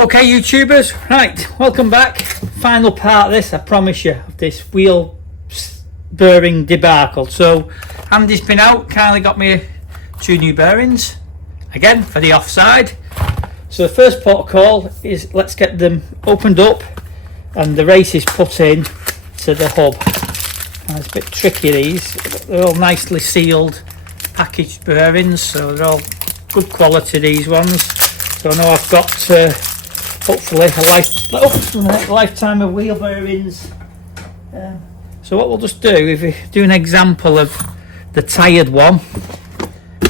Okay YouTubers, right, welcome back. Final part of this, I promise you, of this wheel bearing debacle. So Andy's been out, kindly got me 2 new bearings, again for the offside. So the first protocol is let's get them opened up and the races put in to the hub. And it's a bit tricky, these, they're all nicely sealed packaged bearings, so they're all good quality, these ones. So I know I've got hopefully a lifetime of wheel bearings. So what we'll just do, if we do an example of the tired one,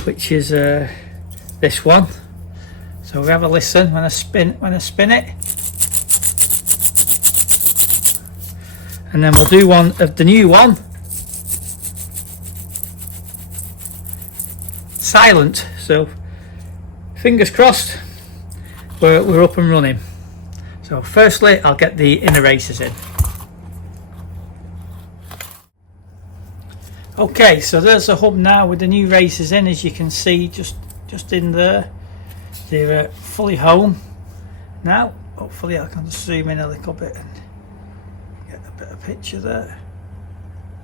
which is this one. So we have a listen when I spin it, and then we'll do one of the new one, silent. So fingers crossed, we're up and running. So firstly, I'll get the inner races in. Okay, so there's the hub now with the new races in, as you can see, just in there. They're fully home now. Hopefully I can zoom in a little bit and get a bit of picture there.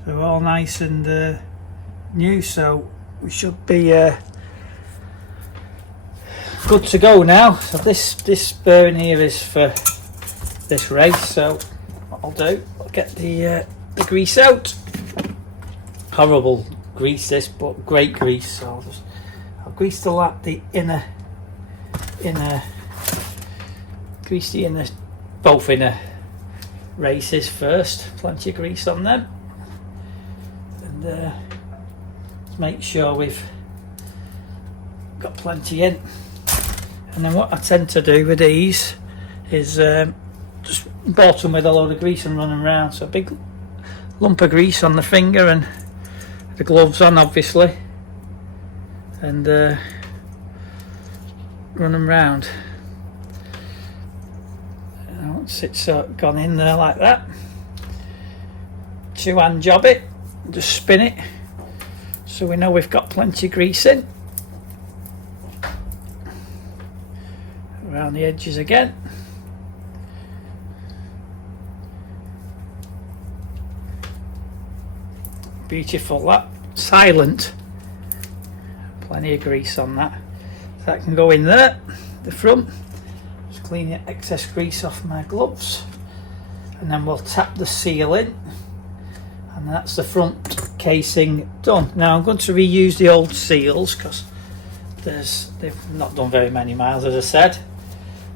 So all nice and new, so we should be good to go now. So this bearing here is for this race, so what I'll do, I'll get the grease out. Horrible grease this, but great grease. So I'll grease the inner grease the inner, both inner races first. Plenty of grease on them, and let's make sure we've got plenty in. And then what I tend to do with these is just bottom with a load of grease and run them around. So a big lump of grease on the finger and the gloves on, obviously, and run them round. Once it's gone in there like that, 2-hand job it, just spin it so we know we've got plenty of grease in. Around the edges again. Beautiful, that. Silent. Plenty of grease on that. So that can go in there, the front. Just clean the excess grease off my gloves. And then we'll tap the seal in. And that's the front casing done. Now I'm going to reuse the old seals because they've not done very many miles, as I said.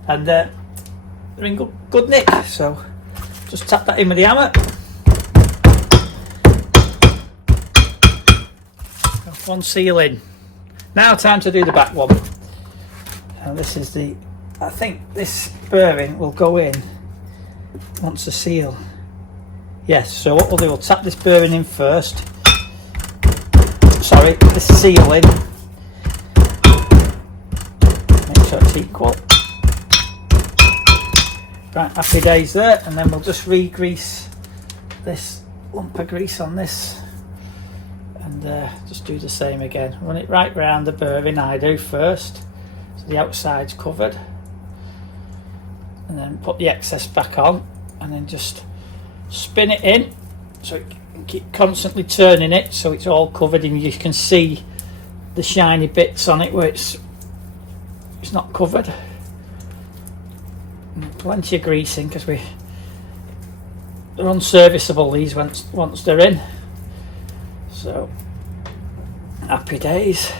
And they're in good nick. So just tap that in with the hammer. One seal in. Now time to do the back one. And this is I think this bearing will go in once the seal. Yes, so what we'll do, we'll tap this bearing in first. Sorry, this seal in. Make sure it's equal. Right, happy days there. And then we'll just re-grease this lump of grease on this. And just do the same again. Run it right round the bearing, I do first, so the outside's covered, and then put the excess back on, and then just spin it in, so you can keep constantly turning it so it's all covered, and you can see the shiny bits on it where it's not covered. And plenty of greasing because they're unserviceable, these once they're in. So happy days.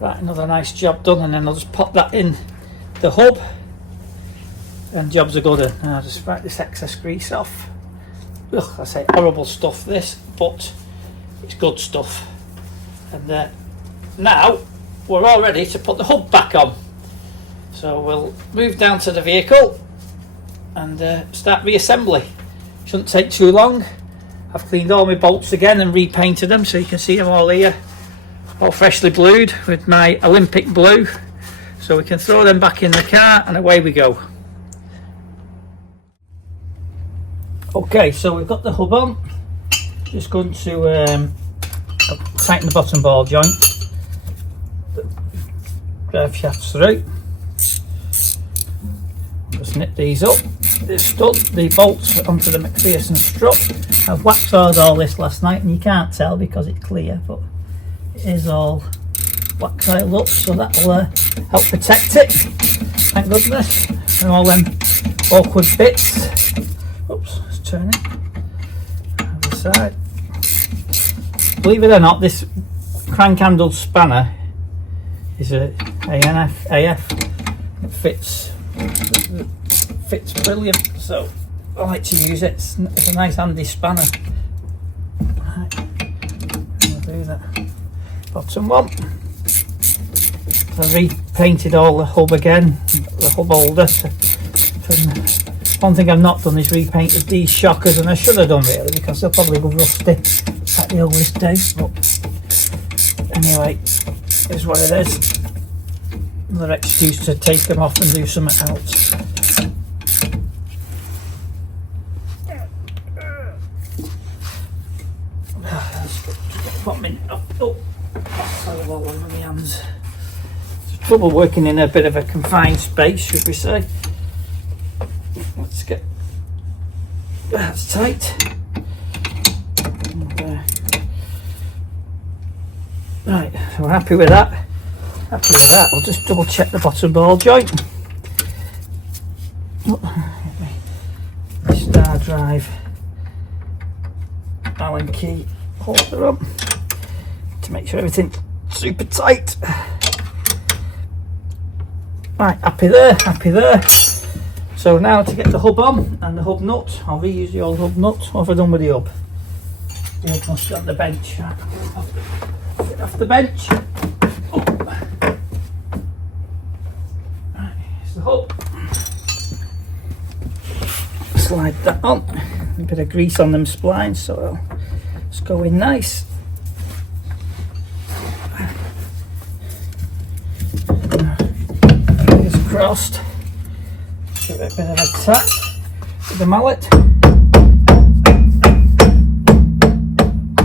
Right, another nice job done, and then I'll just pop that in the hub and jobs are good. And I'll just wipe this excess grease off. Ugh, I say horrible stuff this, but it's good stuff. And now we're all ready to put the hub back on. So we'll move down to the vehicle and start reassembly. Shouldn't take too long. I've cleaned all my bolts again and repainted them, so you can see them all here, all freshly blued with my Olympic blue. So we can throw them back in the car and away we go. Okay, so we've got the hub on. Just going to tighten the bottom ball joint. Drive shafts through. snip these up. They're stuck, the bolts onto the McPherson strut. I've waxawed all this last night, and you can't tell because it's clear, but it is all wax oiled up, so that'll help protect it. Thank goodness. And all them awkward bits. Oops, let's turn it. Other side. Believe it or not, this crank handled spanner is a AF. It fits brilliant, so I like to use it. It's a nice handy spanner. Right. I'll do that. Bottom one. I repainted all the hub again, the hub holder. One thing I've not done is repainted these shockers, and I should have done really because they'll probably go rusty like they always do. But anyway, here's what it is. Another excuse to take them off and do something else. Oh, all over my hands. It's trouble working in a bit of a confined space, should we say. Let's get that's tight. And, right, so we're happy with that. We'll just double check the bottom ball joint. Star drive Allen key holder up to make sure everything's super tight. Right, happy there. So now to get the hub on and the hub nut. I'll reuse the old hub nut. What have I done with the hub? The hub must be on the bench. Get off the bench. Oh. Right, here's the hub. Slide that on. A bit of grease on them splines, so it's going nice. Fingers crossed. Give it a bit of a tap with the mallet.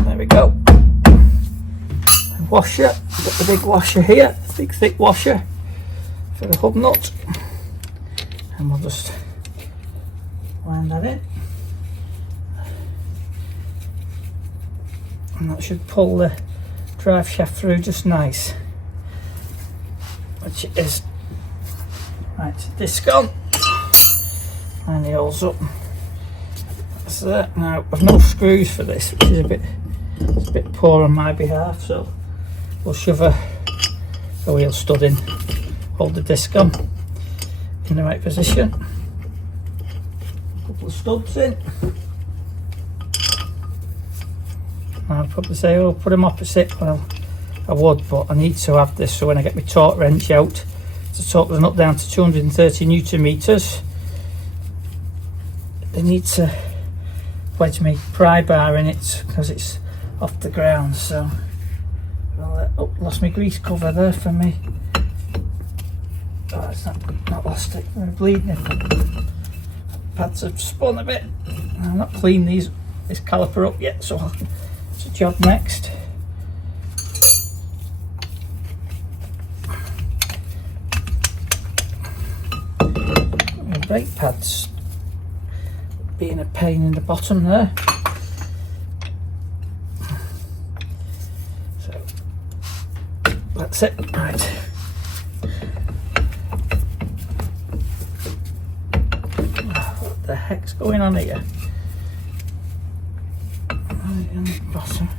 There we go. Washer. Got the big washer here, big thick washer for the hub nut, and we'll just line that in. And that should pull the drive shaft through just nice, which it is. Right, disc on, line the holes up. That's that. Now I've no screws for this, which is a bit poor on my behalf, so we'll shove a wheel stud in, hold the disc on in the right position. Couple of studs in. I'd probably say, oh, put them opposite. Well, I would, but I need to have this so when I get my torque wrench out to torque the nut down to 230 Newton meters, they need to wedge my pry bar in it because it's off the ground. So, oh, lost my grease cover there for me. Oh, it's not lost it. I'm bleeding it. Pads have spun a bit. I've not cleaned this caliper up yet, so it's a job next. My brake pads being a pain in the bottom there. So that's it. Right. What the heck's going on here? Right on the bottom.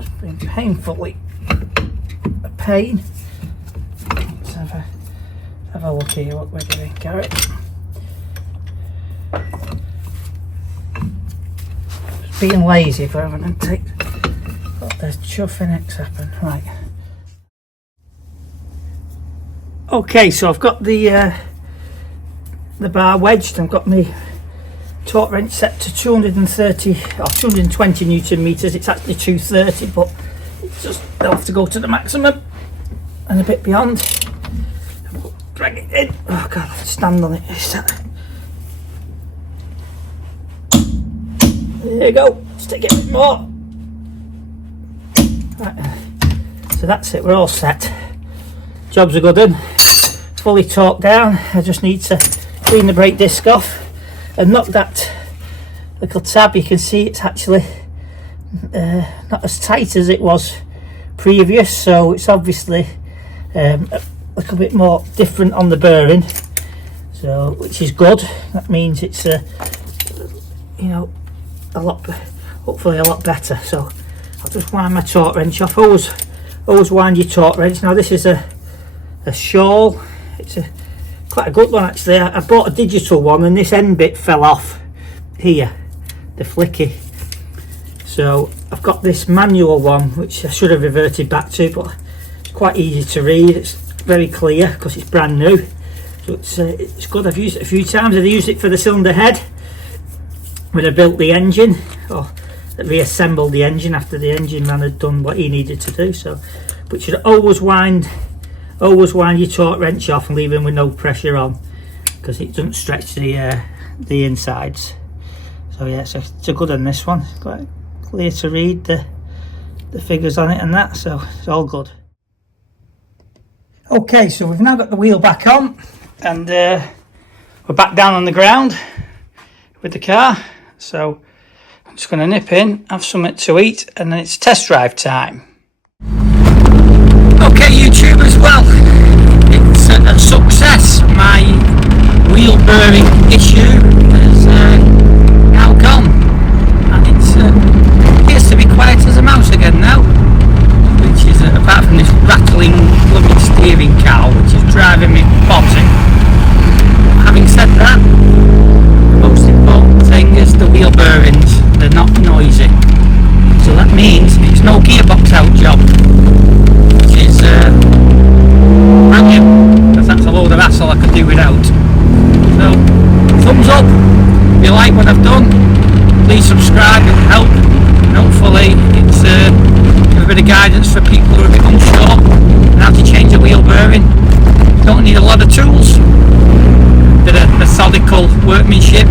It's been painfully a pain. Let's have a look here what we're doing, Garrett. Just being lazy for having to take what the chuffing X happened. Right. Okay, so I've got the bar wedged. I've got my torque wrench set to 230 or 220 Newton meters. It's actually 230, but it's just I'll have to go to the maximum and a bit beyond. Drag it in. Oh god, I have to stand on it. There you go. Let's take it a bit more. Right. So that's it. We're all set. Job's a good one. Fully torqued down. I just need to clean the brake disc off and knock that little tab. You can see it's actually not as tight as it was previous, so it's obviously a little bit more different on the bearing, so which is good. That means it's you know, hopefully a lot better. So I'll just wind my torque wrench off. Always wind your torque wrench. Now this is a shawl. It's quite a good one actually. I bought a digital one and this end bit fell off here, the flicky. So I've got this manual one which I should have reverted back to, but it's quite easy to read. It's very clear because it's brand new. So it's good. I've used it a few times. I've used it for the cylinder head when I built the engine, or reassembled the engine after the engine man had done what he needed to do. So, but you should always wind your torque wrench off and leave him with no pressure on, because it doesn't stretch the insides. So yeah, it's a good one, this one. It's quite clear to read the figures on it and that, so it's all good. Okay, so we've now got the wheel back on and we're back down on the ground with the car. So I'm just going to nip in, have something to eat, and then it's test drive time. Okay, YouTubers, well, it's a success. My wheel bearing issue has now gone, and it appears to be quiet as a mouse again now, which is apart from this rattling bloody steering cow, which is driving me potty. Having said that, the most important thing is the wheel bearings. They're not noisy, so that means it's no gearbox out job, which is brilliant, because that's a load of hassle I could do without. So thumbs up if you like what I've done. Please subscribe, it'll help, and hopefully it's a bit of guidance for people who are a bit unsure on how to change a wheel bearing. You don't need a lot of tools, a bit of methodical workmanship,